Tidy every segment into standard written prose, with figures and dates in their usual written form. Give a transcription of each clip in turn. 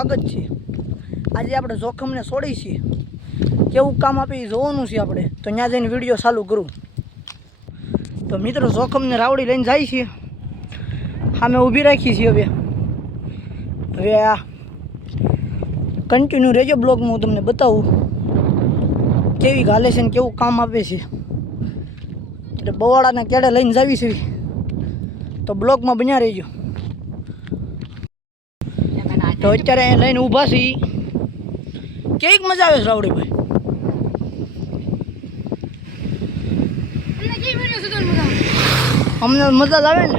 સ્વાગત છે। આજે આપણે જોખમને છોડી છીએ, કેવું કામ આપી જોવાનું છે આપણે, તો ત્યાં જઈને વિડીયો ચાલુ કરું। તો મિત્રો જોખમને રાવડી લઈને જાય છે, સામે ઊભી રાખી છે। હવે આ કન્ટિન્યુ રહેજો બ્લોગમાં, હું તમને બતાવું કેવી ગાલે છે ને કેવું કામ આપે છે। એટલે બવાડાના કેડે લઈને જાવી છે, તો બ્લોગમાં બન્યા રહેજો। તો અત્યારે અહીં લઈને ઊભા છીએ, કેવીક મજા આવે છે રાવડીભાઈ? અમને મજા જ આવે ને।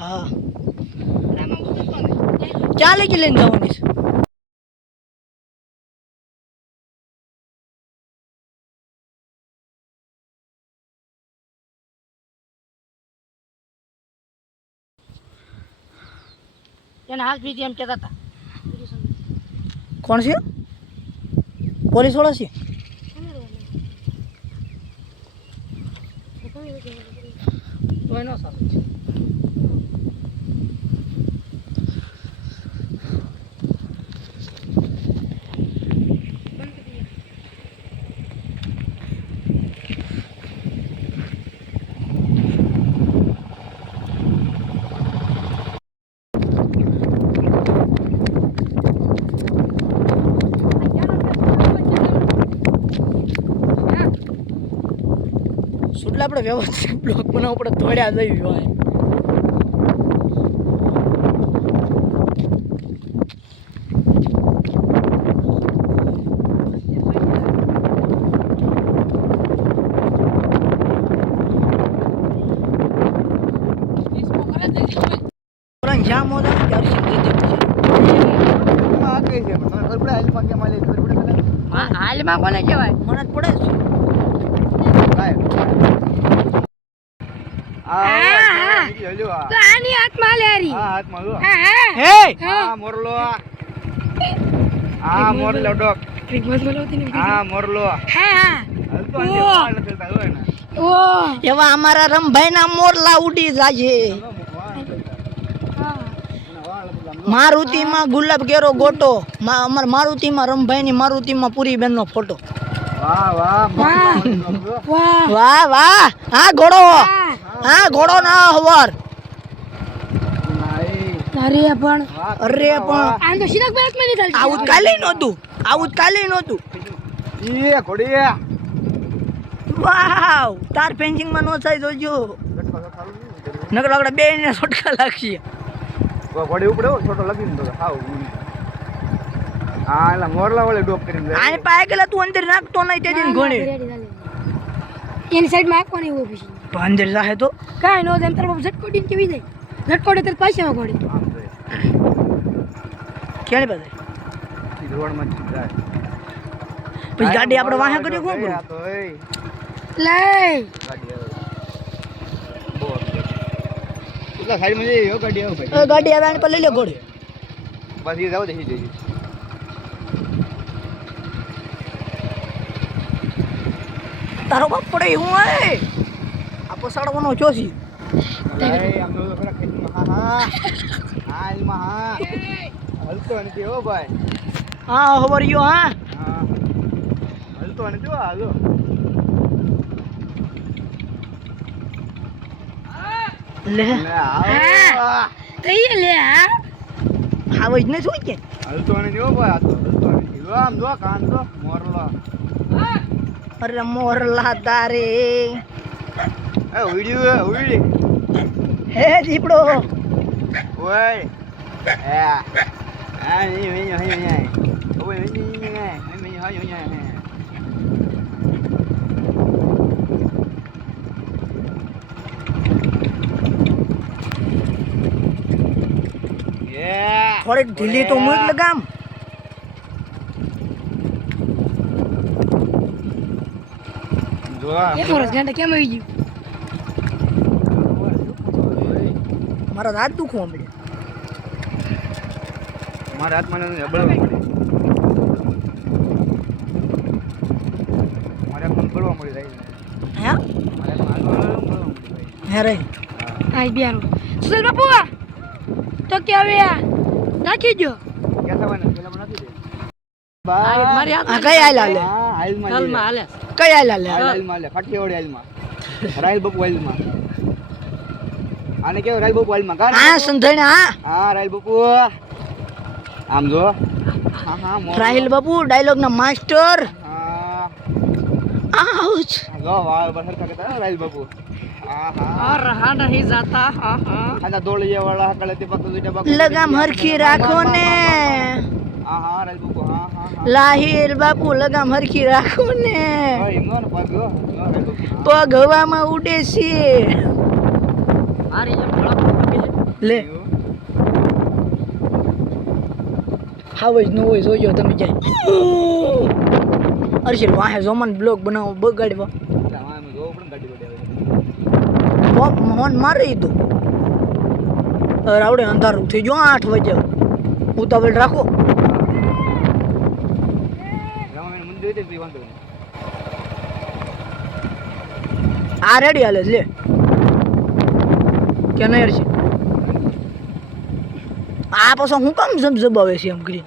હા, ક્યાં લઈ લઈને જવાની છે? એને હાથ બીજી એમ કહેતા હતા। કોણ છે? પોલીસ વાળા છે? તો એનો સારું છે। એટલે આપણે વ્યવસ્થિત બ્લોક બનાવવો પડે, દોડ્યા જઈ હોય। જામ હોતા હાલમાં કોને કહેવાય? મને જ પડે છે। તો આની હાથમાં લે રી। હા હાથમાં લો। હે હા મોરલો। હા મોરલો ડોક। ટ્રીક મત બોલતી ને। હા મોરલો। હા હલતો આને વાળ લખેલતા હોય ને। ઓ એવા અમારા રમભાઈના મોરલા ઉડી જાય। મારુતિમાં ગુલાબ કેરો ગોટો, અમાર મારુતિમાં રમભાઈની મારુતિમાં પૂરી બેનનો ફોટો। વાહ વાહ વાહ વાહ વાહ વાહ। હા ઘોડો, હા ઘોડો ના હવર। અરે પણ અરે પણ આમ તો સીધા બેક માં નહીં ચાલતી। આવું કાલે નહોતું, આવું કાલે નહોતું। ઈ ઘોડી વાવ, તાર ફેન્સિંગમાં નો થાય જોજો, નકર આપણે બે ને છોટકા લાગશે। ઘોડી ઉપડે છોટો લગીને તો હાવ હા એલા મોરલા વાળે ડોક કરીને આને પાય ગેલા તું અંદર નાખતો નહીં તે દિન ઘોડે એની સાઈડ માં આખવાની હોય પછી તો અંદર જાહે તો કાઈ નો તેમ તાર બાપ ઝટકોડીને કેવી જાય, ઝટકોડે તો પાછા ઘોડી ક્યારે બધાય રોડ માં જાય પછી ગાડી આપણે વાહે કર્યો કોણ આ તો એ લે ગાડી આવે બહુ એટલા સાઈડ માં જઈ ગાડી આવે ભાઈ ગાડી આવે આને પર લઈ લે ઘોડે બસ એ જાવ દેખી જઈ તારો બાપ પડે હું હે આ પસાડવાનો ચોસી આમ તો ખરા ખેતીમાં હા હા એમાં હા હલતો નથી હો ભાઈ હા ખબર યુ હા હા હલતો નથી હો હાલો લે આવો તઈ લે હા આવે જ ને શું કે હલતો નથી હો ભાઈ આ તો હલતો નથી જો આમ જો કાન જો મોરલો અરે મોરલા તારે એ ઉડી હે દીપડો ઓય એ આ ની મે હઈ ઓય મે હઈ થોડીક ઢીલી તો મૂક લગામ જો એ ફોરસ ગાંડા કેમ આવી ગયું? મારા હાથ દુખવા મળે મારા હાથમાં હબળવા પડે મારે પણ પડવા મળી જાય હે મારે પણ હે રે આઈ બિયારો સુસલ બાપુ તો કે હવે નાખી દો કેસાવાને પેલા પણ નાખી દે મારી આ કઈ હાલ હાલે હા હાલમાં હાલમાં હાલે કઈ હાલ હાલે હાલમાં લે કાઠિયાવાડી હાલમાં રાયલ બાપુ હાલમાં આને કેવું રાયલ બાપુ હાલમાં કા હા સંધાણે હા હા રાયલ બાપુ આમ જો હા હા રાહિલ બાપુ ડાયલોગ ના માસ્ટર હા આઉચ જો વાળ બસર કરતા રાયલ બાપુ હા હા રहा नहीं जाता हाँ हाँ આના દોળિયા વાળા હકળે તે પકડ દીટા પકડ લગામ હરખી રાખો ને હા હા રાયલ બાપુ હા હા હા લાહિલ બાપુ લગામ હરખી રાખો ને હા ઈમનો ને પગ જો રાયલ બાપુ પગ હવામાં ઉડે છે મારી એક ફળક લે હાવ જ ન હોય જોજો તમે જાય અર્શિલ વાહે જોમન બ્લોગ બનાવો બગાડવા આમ જો પણ ગાડી બડી આવે મોહન મારી દો રાવડે અંધારું થઈ ગયો 8 વાગે ઉતાવળ રાખો રામાયણ મંદિર છે તે વાંધો નહીં આ રેડી હાલે છે, લે કે નહીં અર્શિલ આ પાછો હું કામ જબાવે છે એમ કરી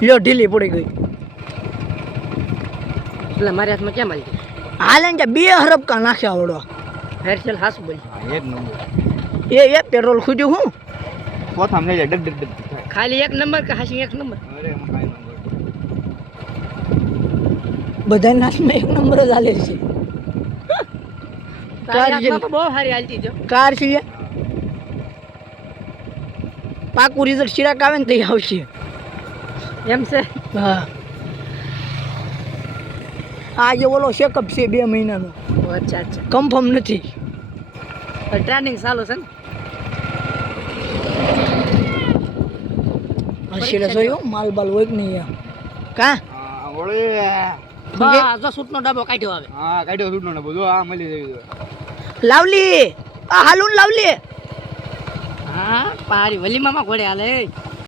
લ્યો ઢીલી પડી ગઈ એટલે મારી હાથમાં કેમ આવી હાલે ને બે હરબકા નાખ્યા આવડવા હેરસેલ હાસુ બોલ એક નંબર એ પેટ્રોલ ખૂટ્યું હું કોથામ થઈ જાય ડગ ડગ ડગ થાય ખાલી એક નંબર કે હાસી એક નંબર અરે એમાં કાંઈ નંબર બધાના હાથમાં એક નંબર જ હાલે છે તારી હાથમાં તો બહુ સારી હાલતી જો કાર છે પાકું રિઝલ્ટ ચિરાક આવે ને તો આવશે એમ છે હા આ જે ઓલો ચેકઅપ છે 2 મહિનાનો અચ્છા અચ્છા કન્ફર્મ નથી ટ્રેનિંગ ચાલુ છે ને હસીને જોયું માલ બાલ હોય કે નહીં કા હા ઓળે બા જો સૂટનો ડબ્બો કાઢ્યો આવે હા કાઢ્યો છૂટનો ને બધું આ મળી જાય લાવલી આ હાલુન લાવલી હા પારી વલીમામાં ઘોડે હાલે